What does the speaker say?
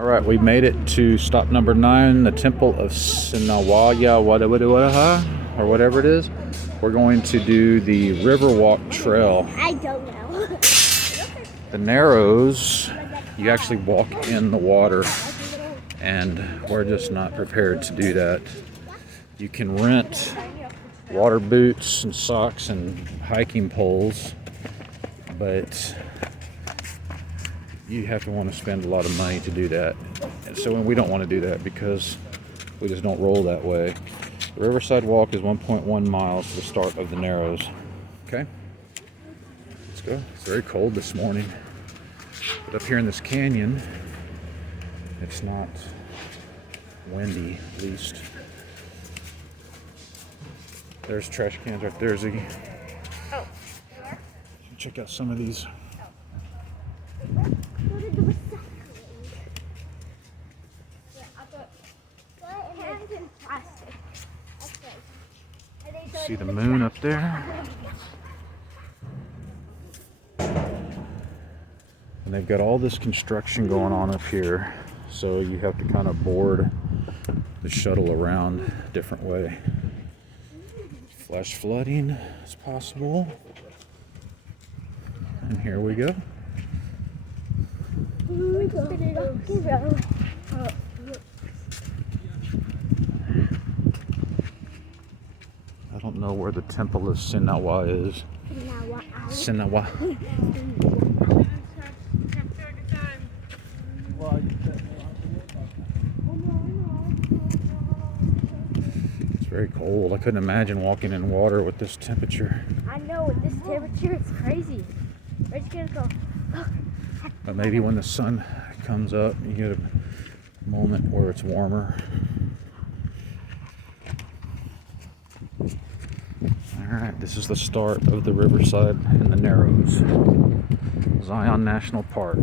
All right, we made it to stop number 9, the Temple of Sinawaya, or whatever it is. We're going to do the Riverwalk Trail. I don't know. The Narrows, you actually walk in the water, and we're just not prepared to do that. You can rent water boots and socks and hiking poles, but you have to want to spend a lot of money to do that. And so we don't want to do that because we just don't roll that way. The Riverside Walk is 1.1 miles to the start of the Narrows. Okay, let's go. It's very cold this morning, but up here in this canyon, it's not windy, at least. There's trash cans right there, Ziggy. Oh. Check out some of these. See the moon up there? And they've got all this construction going on up here, so you have to kind of board the shuttle around a different way. Flash flooding is possible. And here we go. I don't know where the Temple of Sinawa is. Sinawa. It's very cold. I couldn't imagine walking in water with this temperature. I know, with this temperature, it's crazy. We're just gonna go. But maybe when the sun comes up, you get a moment where it's warmer. Alright, this is the start of the Riverside and the Narrows. Zion National Park.